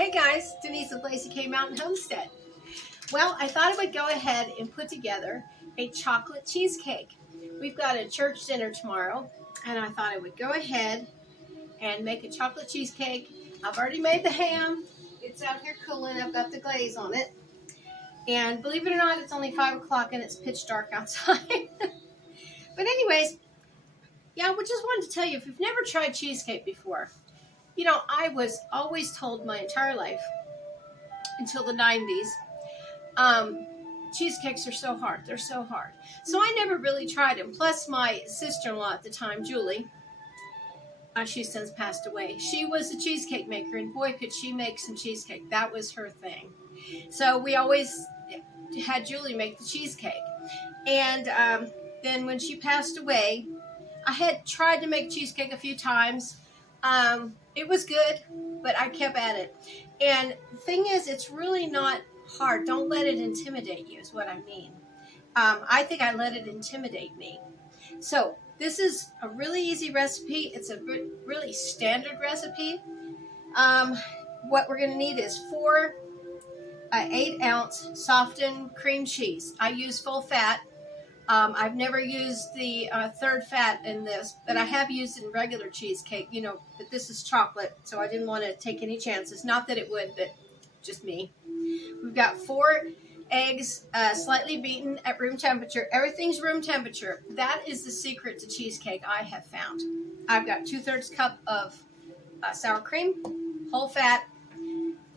Hey guys, Denise with Lacey K Mountain Homestead. Well, I thought I would go ahead and put together a chocolate cheesecake. We've got a church dinner tomorrow, and I thought I would go ahead and make a chocolate cheesecake. I've already made the ham. It's out here cooling. I've got the glaze on it. And believe it or not, it's only 5 o'clock and it's pitch dark outside. But anyways, yeah, I just wanted to tell you, if you've never tried cheesecake before, you know, I was always told my entire life, until the 90s, cheesecakes are so hard. They're so hard. So I never really tried them. Plus, my sister-in-law at the time, Julie, she's since passed away. She was a cheesecake maker, and boy, could she make some cheesecake. That was her thing. So we always had Julie make the cheesecake. And then when she passed away, I had tried to make cheesecake a few times. It was good, but I kept at it. And the thing is, it's really not hard. Don't let it intimidate you is what I mean. I think I let it intimidate me. So this is a really easy recipe. It's a really standard recipe. What we're going to need is 4 8-ounce softened cream cheese. I use full fat. I've never used the third fat in this, but I have used it in regular cheesecake, you know, but this is chocolate, so I didn't want to take any chances. Not that it would, but just me. We've got 4 eggs, slightly beaten at room temperature. Everything's room temperature. That is the secret to cheesecake I have found. I've got 2/3 cup of sour cream, whole fat,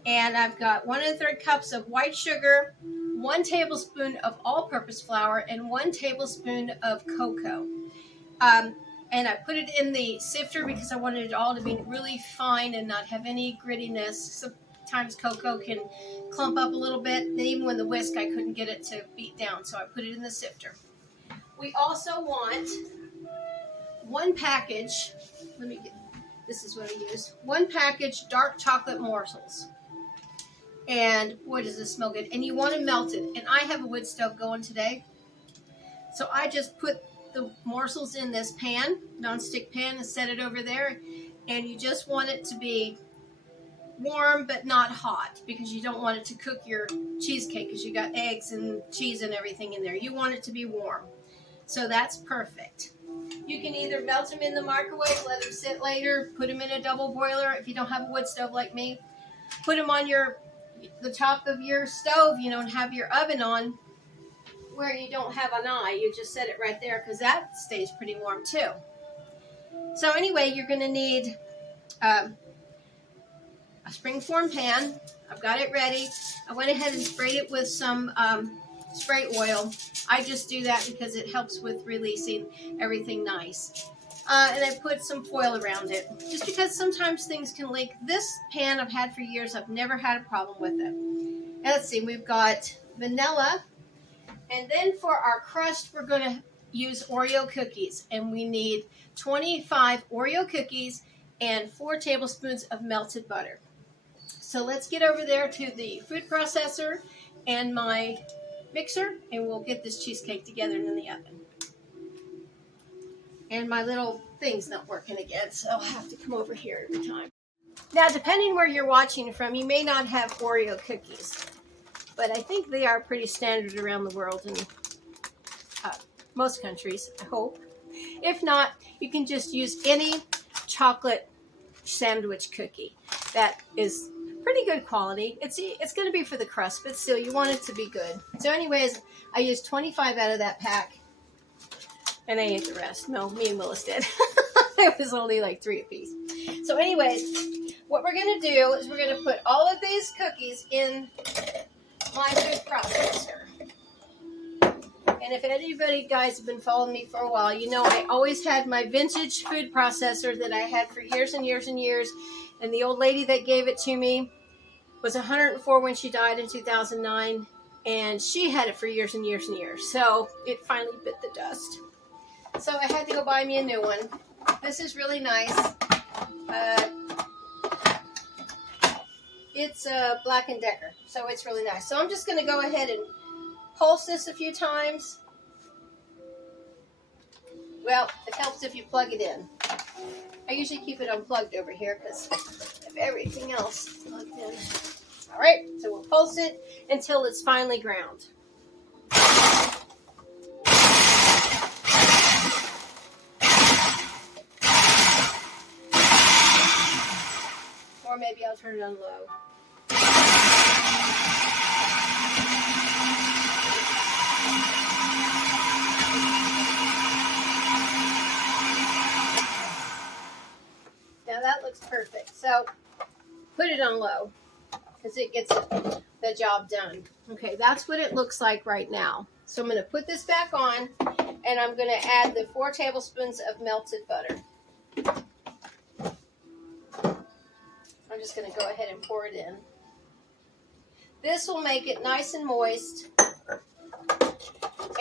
and I've got 1 1/3 cups of white sugar, 1 tablespoon of all-purpose flour, and 1 tablespoon of cocoa. And I put it in the sifter because I wanted it all to be really fine and not have any grittiness. Sometimes cocoa can clump up a little bit, and even with the whisk, I couldn't get it to beat down, so I put it in the sifter. We also want 1 package, this is what I use, 1 package dark chocolate morsels. And boy, does this smell good. And you want to melt it. And I have a wood stove going today. So I just put the morsels in this pan, nonstick pan, and set it over there. And you just want it to be warm but not hot, because you don't want it to cook your cheesecake because you got eggs and cheese and everything in there. You want it to be warm. So that's perfect. You can either melt them in the microwave, let them sit later, put them in a double boiler if you don't have a wood stove like me. Put them on the top of your stove, you know, and have your oven on where you don't have an eye. You just set it right there because that stays pretty warm too. So anyway, you're going to need a springform pan. I've got it ready. I went ahead and sprayed it with some spray oil. I just do that because it helps with releasing everything nice. And I put some foil around it, just because sometimes things can leak. This pan I've had for years. I've never had a problem with it. And let's see, we've got vanilla. And then for our crust, we're going to use Oreo cookies. And we need 25 Oreo cookies and 4 tablespoons of melted butter. So let's get over there to the food processor and my mixer, and we'll get this cheesecake together in the oven. And my little thing's not working again, so I'll have to come over here every time. Now, depending where you're watching from, you may not have Oreo cookies, but I think they are pretty standard around the world in most countries, I hope. If not, you can just use any chocolate sandwich cookie. That is pretty good quality. It's going to be for the crust, but still, you want it to be good. So anyways, I used 25 out of that pack. And I ate the rest. No, me and Willis did. It was only like 3 apiece. So anyways, what we're going to do is we're going to put all of these cookies in my food processor. And if anybody guys have been following me for a while, you know I always had my vintage food processor that I had for years and years and years. And the old lady that gave it to me was 104 when she died in 2009. And she had it for years and years and years. So it finally bit the dust. So I had to go buy me a new one. This is really nice. It's Black & Decker, so it's really nice. So I'm just going to go ahead and pulse this a few times. Well, it helps if you plug it in. I usually keep it unplugged over here because have everything else plugged in. All right, so we'll pulse it until it's finely ground. Or maybe I'll turn it on low. Now that looks perfect. So put it on low because it gets the job done. Okay, that's what it looks like right now. So I'm going to put this back on and I'm going to add the 4 tablespoons of melted butter. I'm just going to go ahead and pour it in. This will make it nice and moist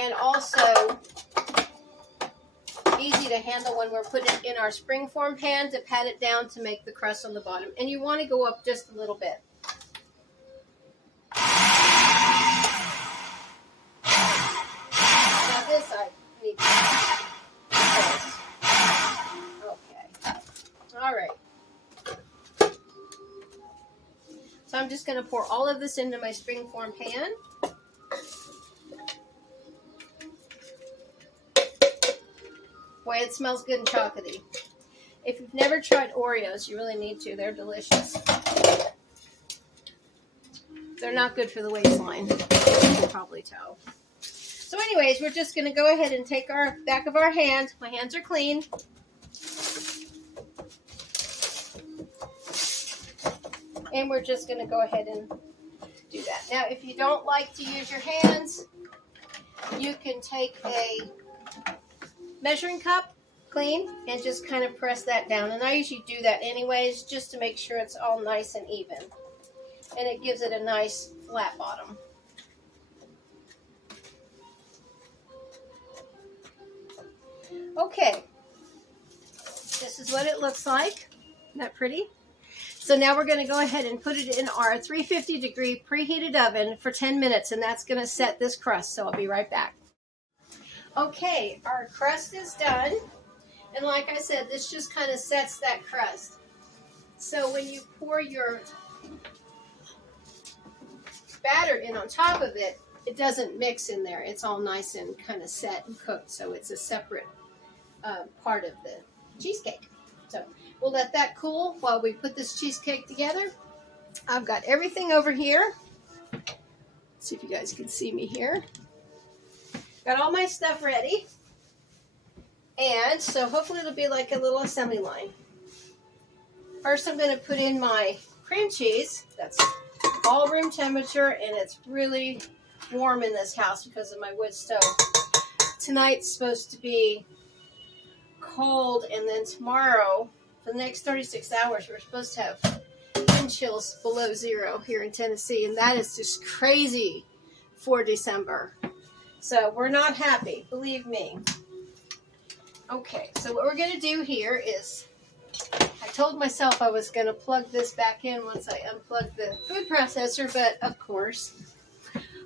and also easy to handle when we're putting it in our springform pan to pat it down to make the crust on the bottom. And you want to go up just a little bit. Now this I need to okay. All right. So I'm just going to pour all of this into my springform pan. Boy, it smells good and chocolatey. If you've never tried Oreos, you really need to. They're delicious. They're not good for the waistline, you can probably tell. So anyways, we're just going to go ahead and take our back of our hand. My hands are clean. And we're just going to go ahead and do that. Now, if you don't like to use your hands, you can take a measuring cup, clean, and just kind of press that down. And I usually do that anyways, just to make sure it's all nice and even. And it gives it a nice flat bottom. Okay, this is what it looks like. Isn't that pretty? So now we're going to go ahead and put it in our 350-degree preheated oven for 10 minutes, and that's going to set this crust, so I'll be right back. Okay, our crust is done, and like I said, this just kind of sets that crust. So when you pour your batter in on top of it, it doesn't mix in there. It's all nice and kind of set and cooked, so it's a separate part of the cheesecake. So we'll let that cool while we put this cheesecake together. I've got everything over here. Let's see if you guys can see me here. Got all my stuff ready. And so hopefully it'll be like a little assembly line. First I'm going to put in my cream cheese. That's all room temperature and it's really warm in this house because of my wood stove. Tonight's supposed to be cold, and then tomorrow, for the next 36 hours, we're supposed to have wind chills below 0 here in Tennessee, and that is just crazy for December. So we're not happy, believe me. Okay, so what we're going to do here is, I told myself I was going to plug this back in once I unplug the food processor, but of course.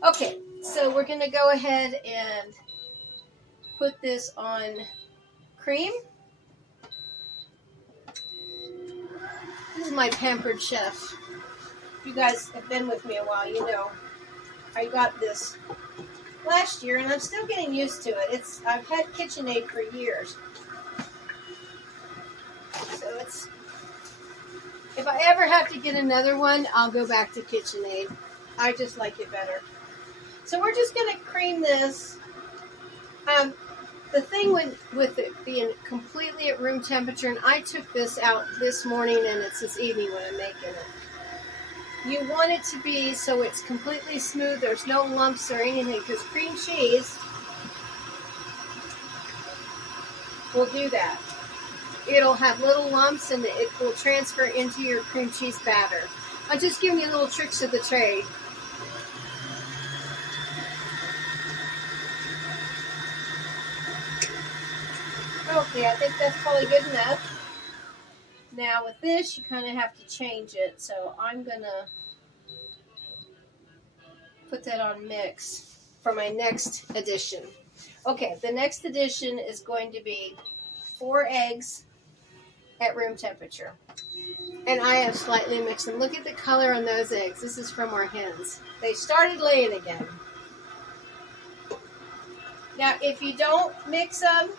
Okay, so we're going to go ahead and put this on cream. This is my pampered chef. You guys have been with me a while, you know. I got this last year and I'm still getting used to it. I've had KitchenAid for years. So if I ever have to get another one, I'll go back to KitchenAid. I just like it better. So we're just going to cream this. The thing with it being completely at room temperature, and I took this out this morning and it's this evening when I'm making it. You want it to be so it's completely smooth, there's no lumps or anything, because cream cheese will do that. It'll have little lumps and it will transfer into your cream cheese batter. I'm just giving you little tricks of the trade. Okay, I think that's probably good enough. Now with this, you kind of have to change it. So I'm going to put that on mix for my next addition. Okay, the next addition is going to be 4 eggs at room temperature. And I have slightly mixed them. Look at the color on those eggs. This is from our hens. They started laying again. Now, if you don't mix them,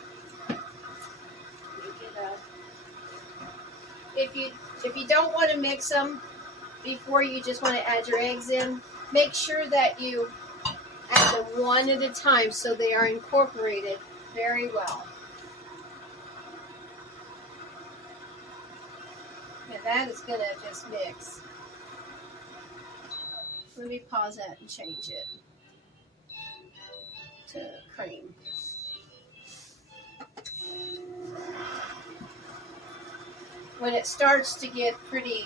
if you don't want to mix them before you just want to add your eggs in, make sure that you add them one at a time so they are incorporated very well. And that is going to just mix. Let me pause that and change it to cream. When it starts to get pretty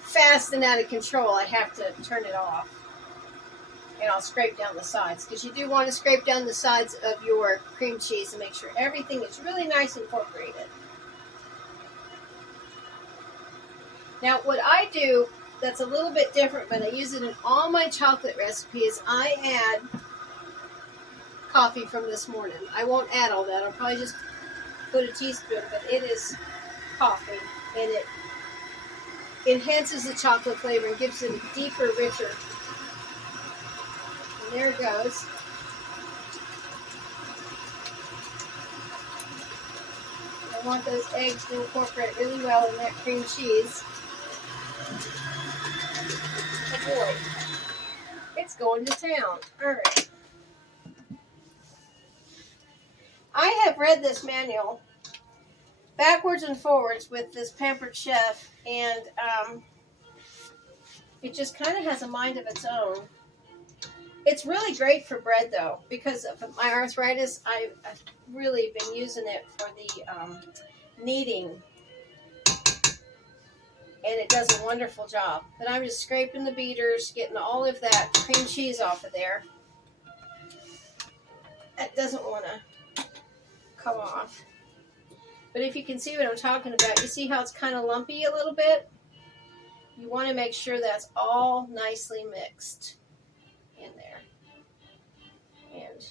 fast and out of control, I have to turn it off. And I'll scrape down the sides, because you do want to scrape down the sides of your cream cheese and make sure everything is really nice and incorporated. Now, what I do that's a little bit different, but I use it in all my chocolate recipes, I add coffee from this morning. I won't add all that. I'll probably just put a teaspoon, but it is coffee, and it enhances the chocolate flavor and gives it a deeper, richer. And there it goes. I want those eggs to incorporate really well in that cream cheese. Oh boy, it's going to town. All right. I have read this manual backwards and forwards with this pampered chef, and it just kind of has a mind of its own. It's really great for bread, though, because of my arthritis. I've really been using it for the kneading, and it does a wonderful job. But I'm just scraping the beaters, getting all of that cream cheese off of there. That doesn't want to come off. But if you can see what I'm talking about, you see how it's kind of lumpy a little bit? You want to make sure that's all nicely mixed in there. And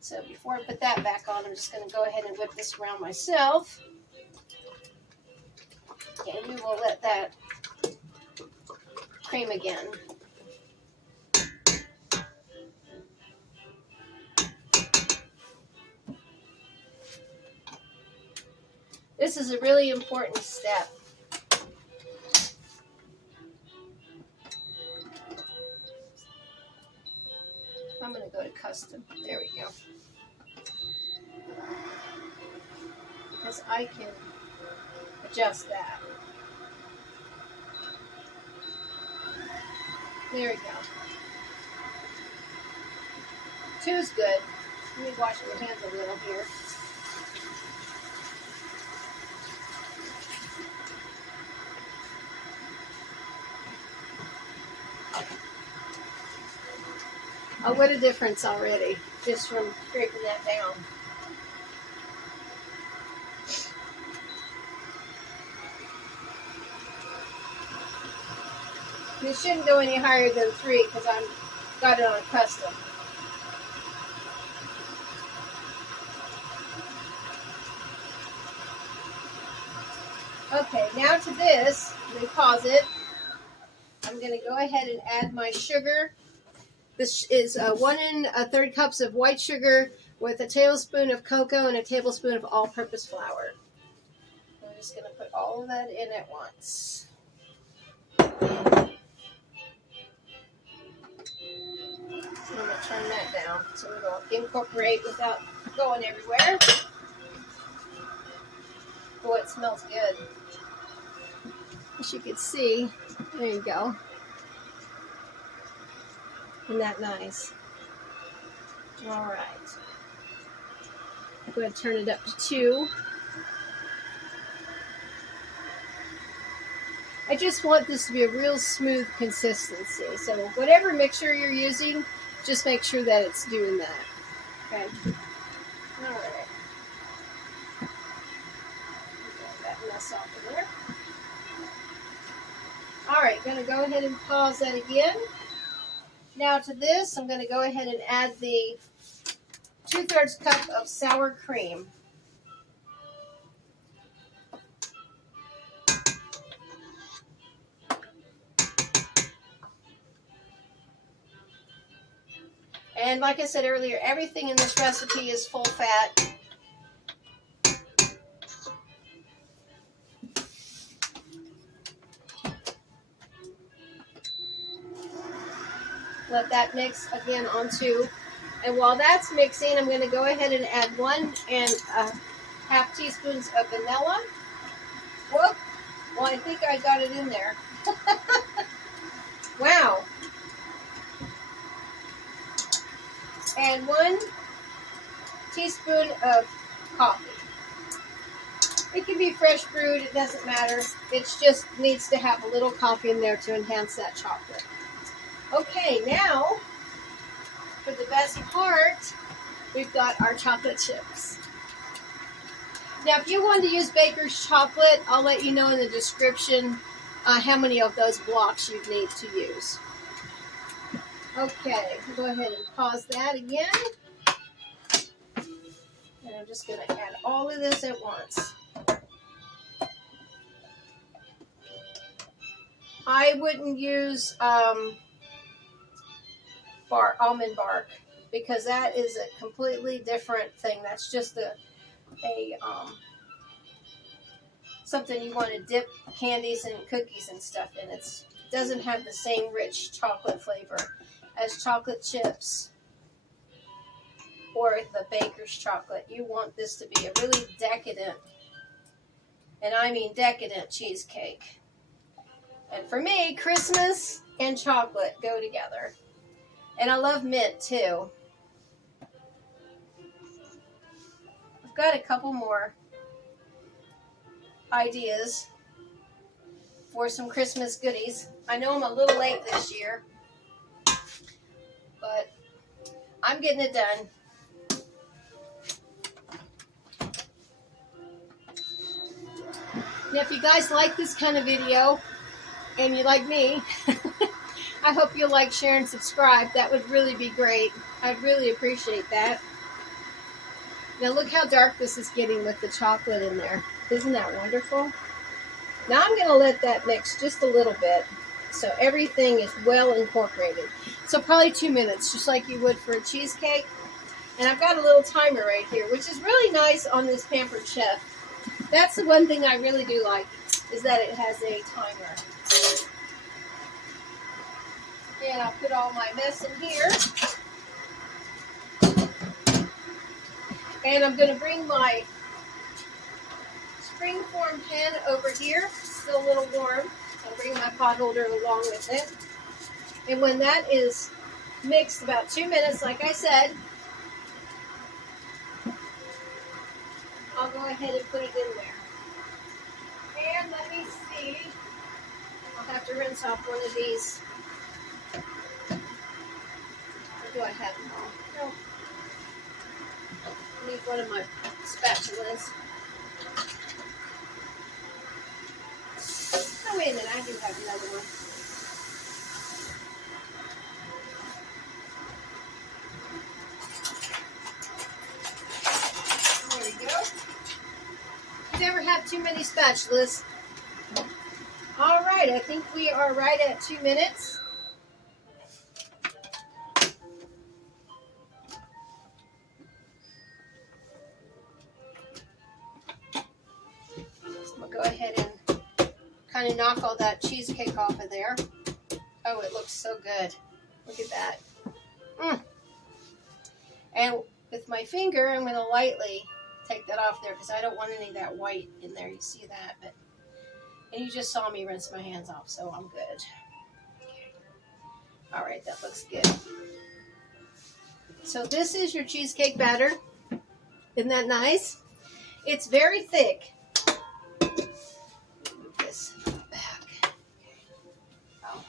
so before I put that back on, I'm just going to go ahead and whip this around myself. And we will let that cream again. This is a really important step. I'm going to go to custom. There we go. Because I can adjust that. There we go. 2 is good. Let me wash my hands a little here. Oh, what a difference already, just from scraping that down. And it shouldn't go any higher than 3 because I've got it on custom. Okay, now to this, let me pause it. I'm going to go ahead and add my sugar. This is 1 1/3 cups of white sugar with a tablespoon of cocoa and a tablespoon of all-purpose flour. I'm just going to put all of that in at once. I'm going to turn that down so it'll incorporate without going everywhere. Boy, it smells good. As you can see, there you go. Isn't that nice? All right. I'm going to turn it up to 2. I just want this to be a real smooth consistency. So whatever mixture you're using, just make sure that it's doing that. Okay. All right. Get that mess off of there. All right, going to go ahead and pause that again. Now to this, I'm going to go ahead and add the 2/3 cup of sour cream. And like I said earlier, everything in this recipe is full fat. Let that mix again onto. And while that's mixing, I'm going to go ahead and add 1.5 teaspoons of vanilla. Whoop. Well, I think I got it in there. Wow. And 1 teaspoon of coffee. It can be fresh brewed, it doesn't matter. It just needs to have a little coffee in there to enhance that chocolate. Okay, now for the best part, we've got our chocolate chips. Now, if you want to use baker's chocolate, I'll let you know in the description how many of those blocks you need to use. Okay, go ahead and pause that again. And I'm just going to add all of this at once. I wouldn't use almond bark because that is a completely different thing. That's just something you want to dip candies and cookies and stuff in. It doesn't have the same rich chocolate flavor as chocolate chips or the baker's chocolate. You want this to be a really decadent, and I mean decadent, cheesecake. And for me, Christmas and chocolate go together. And I love mint too. I've got a couple more ideas for some Christmas goodies. I know I'm a little late this year, but I'm getting it done. Now, if you guys like this kind of video, and you like me, I hope you'll like, share, and subscribe. That would really be great. I'd really appreciate that. Now look how dark this is getting with the chocolate in there. Isn't that wonderful? Now I'm going to let that mix just a little bit so everything is well incorporated. So probably 2 minutes, just like you would for a cheesecake. And I've got a little timer right here, which is really nice on this Pampered Chef. That's the one thing I really do like, is that it has a timer. And I'll put all my mess in here. And I'm going to bring my springform pan over here. It's still a little warm. So I'll bring my pot holder along with it. And when that is mixed about 2 minutes, like I said, I'll go ahead and put it in there. And let me see. I'll have to rinse off one of these. Or do I have them all? No. I need one of my spatulas. Oh, wait a minute. I do have another one. There we go. You never have too many spatulas. All right. I think we are right at 2 minutes. Go ahead and kind of knock all that cheesecake off of there. Oh, it looks so good. Look at that. And with my finger, I'm going to lightly take that off there because I don't want any of that white in there. You see that? And you just saw me rinse my hands off, so I'm good. All right, that looks good. So this is your cheesecake batter. Isn't that nice? It's very thick. Back. Oh.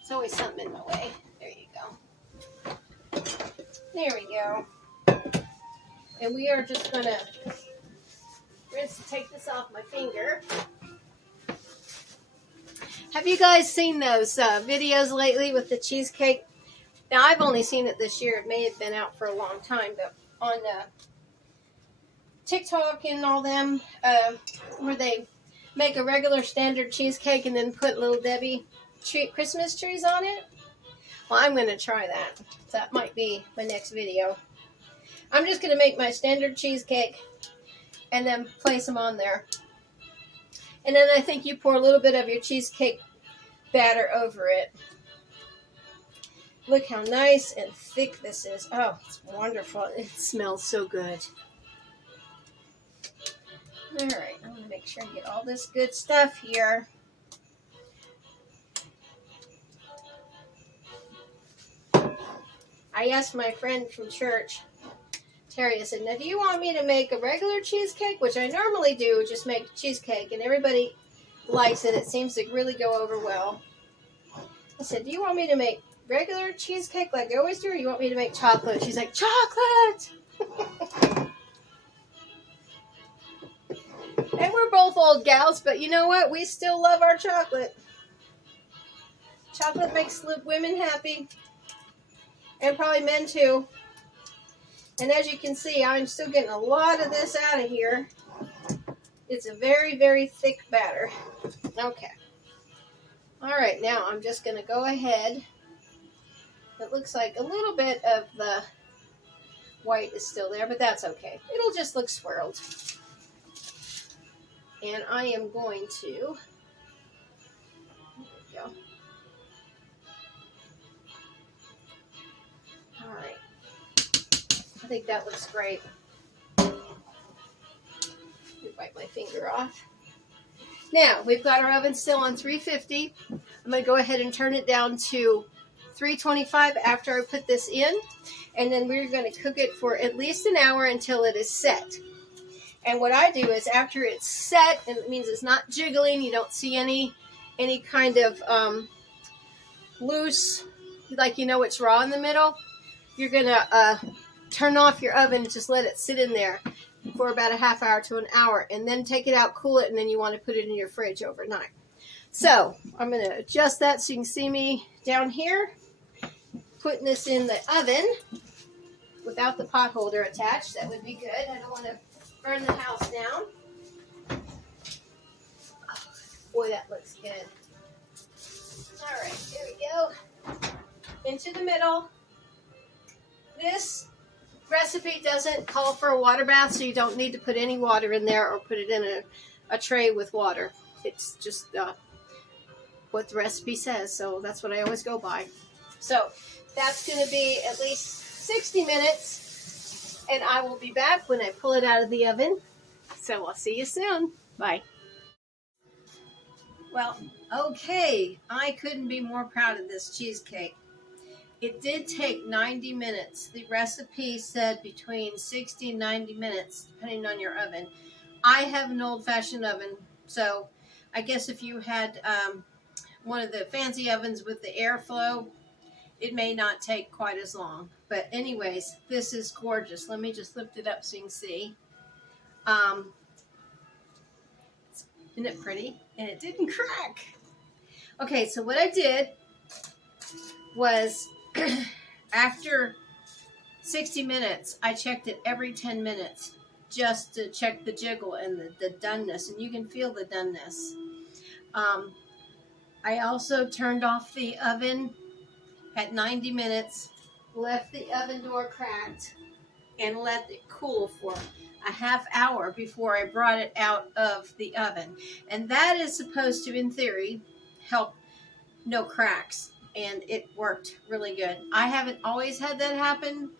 It's always something in my way. There you go. There we go. And we are just going to take this off my finger. Have you guys seen those videos lately with the cheesecake? Now, I've only seen it this year. It may have been out for a long time, but on TikTok and all them, where they make a regular standard cheesecake and then put little Debbie Christmas trees on it. Well, I'm going to try that. That might be my next video. I'm just going to make my standard cheesecake and then place them on there. And then I think you pour a little bit of your cheesecake batter over it. Look how nice and thick this is. Oh, it's wonderful. It smells so good. All right, I'm going to make sure I get all this good stuff here. I asked my friend from church, Terry, I said, now do you want me to make a regular cheesecake? Which I normally do, just make cheesecake, and everybody likes it. It seems to really go over well. I said, do you want me to make regular cheesecake like I always do, or you want me to make chocolate? She's like, chocolate! And we're both old gals, but you know what? We still love our chocolate. Chocolate makes women happy, and probably men too. And as you can see, I'm still getting a lot of this out of here. It's a very, very thick batter. Okay. All right, now I'm just going to go ahead. It looks like a little bit of the white is still there, but that's okay. It'll just look swirled. And I am going to, there we go. All right. I think that looks great. Wipe my finger off. Now, we've got our oven still on 350. I'm going to go ahead and turn it down to 325 after I put this in. And then we're going to cook it for at least an hour until it is set. And what I do is after it's set, and it means it's not jiggling, you don't see any kind of loose, like you know it's raw in the middle, you're going to turn off your oven and just let it sit in there for about a half hour to an hour, and then take it out, cool it, and then you want to put it in your fridge overnight. So I'm going to adjust that so you can see me down here, putting this in the oven without the pot holder attached. That would be good. I don't want to burn the house down. Oh, boy, that looks good. All right, here we go. Into the middle. This recipe doesn't call for a water bath, so you don't need to put any water in there or put it in a tray with water. It's just what the recipe says, so that's what I always go by. So that's going to be at least 60 minutes, and I will be back when I pull it out of the oven. So I'll see you soon. Bye. Well, okay, I couldn't be more proud of this cheesecake. It did take 90 minutes. The recipe said between 60 and 90 minutes, depending on your oven. I have an old-fashioned oven, so I guess if you had one of the fancy ovens with the airflow, it may not take quite as long. But anyways, this is gorgeous. Let me just lift it up so you can see. Isn't it pretty? And it didn't crack. Okay, so what I did was after 60 minutes, I checked it every 10 minutes just to check the jiggle and the doneness, and you can feel the doneness. I also turned off the oven at 90 minutes, left the oven door cracked, and let it cool for a half hour before I brought it out of the oven. And that is supposed to, in theory, help no cracks. And it worked really good. I haven't always had that happen,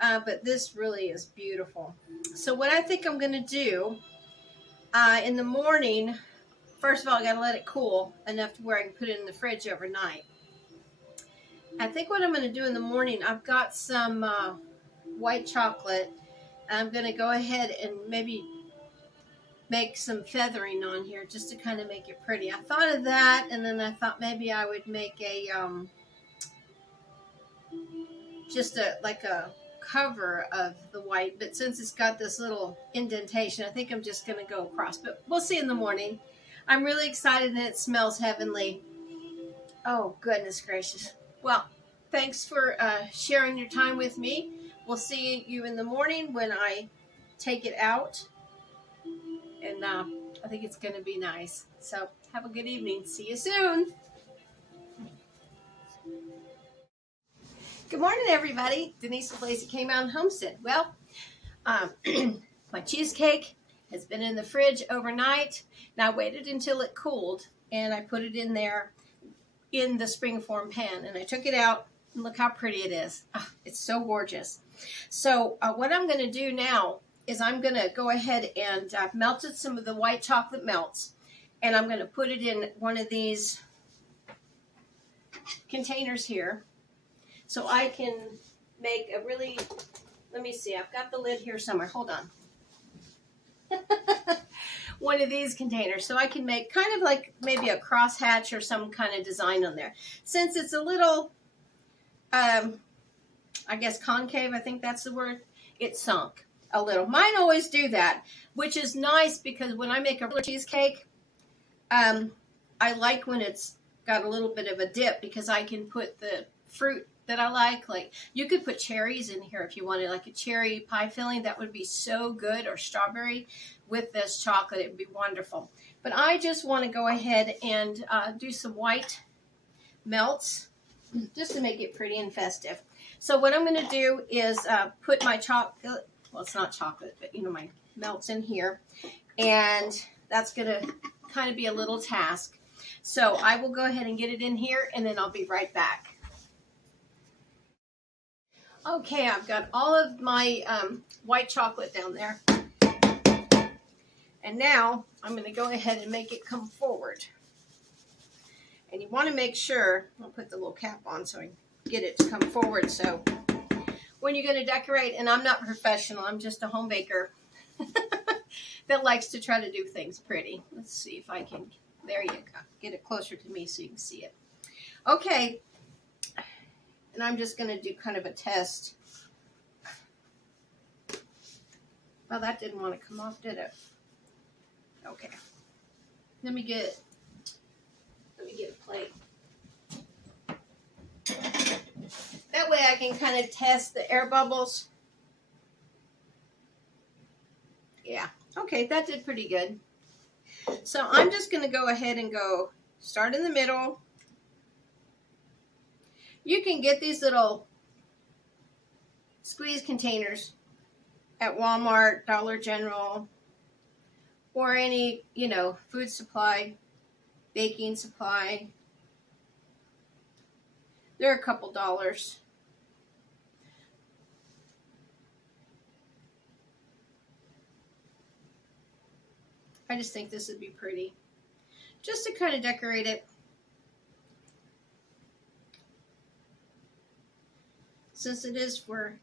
but this really is beautiful. So what I think I'm going to do in the morning, first of all, I got to let it cool enough to where I can put it in the fridge overnight. I think what I'm going to do in the morning, I've got some white chocolate. I'm going to go ahead and maybe make some feathering on here just to kind of make it pretty. I thought of that, and then I thought maybe I would make a just like a cover of the white, but since it's got this little indentation, I think I'm just going to go across, but we'll see in the morning. I'm really excited, and it smells heavenly. Oh, goodness gracious. Well, thanks for sharing your time with me. We'll see you in the morning when I take it out. And I think it's going to be nice. So have a good evening. See you soon. Good morning, everybody. Denise with Lazy K Mountain Homestead. Well, my cheesecake has been in the fridge overnight. Now I waited until it cooled, and I put it in there in the springform pan, and I took it out, and look how pretty it is. Oh, it's so gorgeous. So what I'm going to do now is I'm going to go ahead and melted some of the white chocolate melts, and I'm going to put it in one of these containers here so I can make a really, let me see, I've got the lid here somewhere. Hold on. One of these containers so I can make kind of like maybe a crosshatch or some kind of design on there. Since it's a little, I guess concave, I think that's the word, it sunk a little. Mine always do that, which is nice because when I make a cheesecake, I like when it's got a little bit of a dip because I can put the fruit that I like you could put cherries in here if you wanted, like a cherry pie filling. That would be so good, or strawberry with this chocolate. It would be wonderful. But I just want to go ahead and do some white melts just to make it pretty and festive. So what I'm going to do is put my chocolate, well, it's not chocolate, but my melts in here. And that's going to kind of be a little task. So I will go ahead and get it in here, and then I'll be right back. Okay, I've got all of my white chocolate down there. And now I'm going to go ahead and make it come forward. And you want to make sure, I'll put the little cap on so I can get it to come forward. So when you're going to decorate, and I'm not professional, I'm just a home baker that likes to try to do things pretty. Let's see if I can, there you go, get it closer to me so you can see it. Okay. And I'm just going to do kind of a test. Well, that didn't want to come off, did it? Okay. Let me get a plate. That way I can kind of test the air bubbles. Yeah. Okay, that did pretty good. So I'm just going to go ahead and go start in the middle. You can get these little squeeze containers at Walmart, Dollar General, or any, food supply, baking supply. They're a couple dollars. I just think this would be pretty. Just to kind of decorate it. Since it is for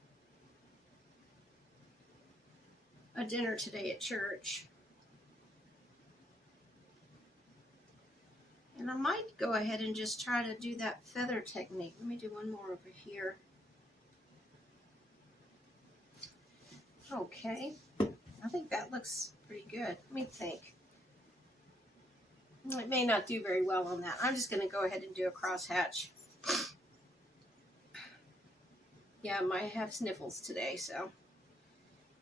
a dinner today at church. And I might go ahead and just try to do that feather technique. Let me do one more over here. Okay. I think that looks pretty good. Let me think. It may not do very well on that. I'm just going to go ahead and do a crosshatch. Yeah, I might have sniffles today, so.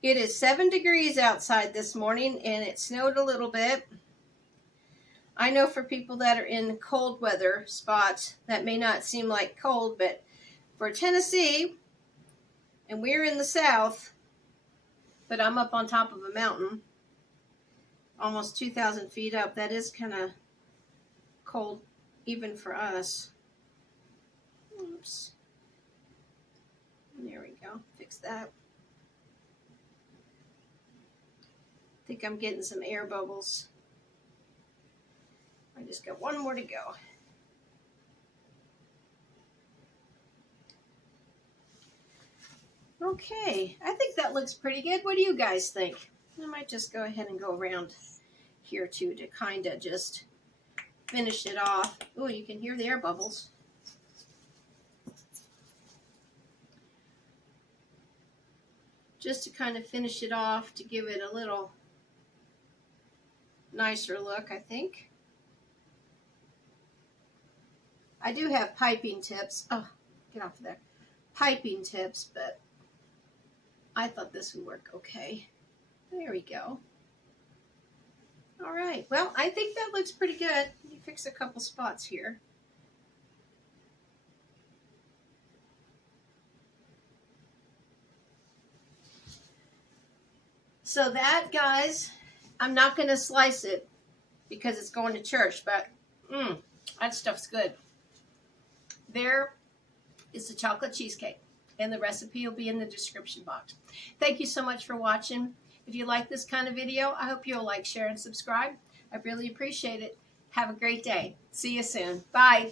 It is 7 degrees outside this morning, and it snowed a little bit. I know for people that are in cold weather spots, that may not seem like cold, but for Tennessee, and we're in the south, but I'm up on top of a mountain, almost 2,000 feet up. That is kind of cold, even for us. Oops. There we go. Fix that. I think I'm getting some air bubbles. I just got one more to go. Okay, I think that looks pretty good. What do you guys think? I might just go ahead and go around here too to kind of just finish it off. Oh, you can hear the air bubbles. Just to kind of finish it off to give it a little nicer look, I think. I do have piping tips. Oh, get off of there. Piping tips, but I thought this would work okay. There we go. All right. Well, I think that looks pretty good. Let me fix a couple spots here. So that, guys, I'm not going to slice it because it's going to church, but that stuff's good. There is the chocolate cheesecake, and the recipe will be in the description box. Thank you so much for watching. If you like this kind of video, I hope you'll like, share, and subscribe. I really appreciate it. Have a great day. See you soon. Bye.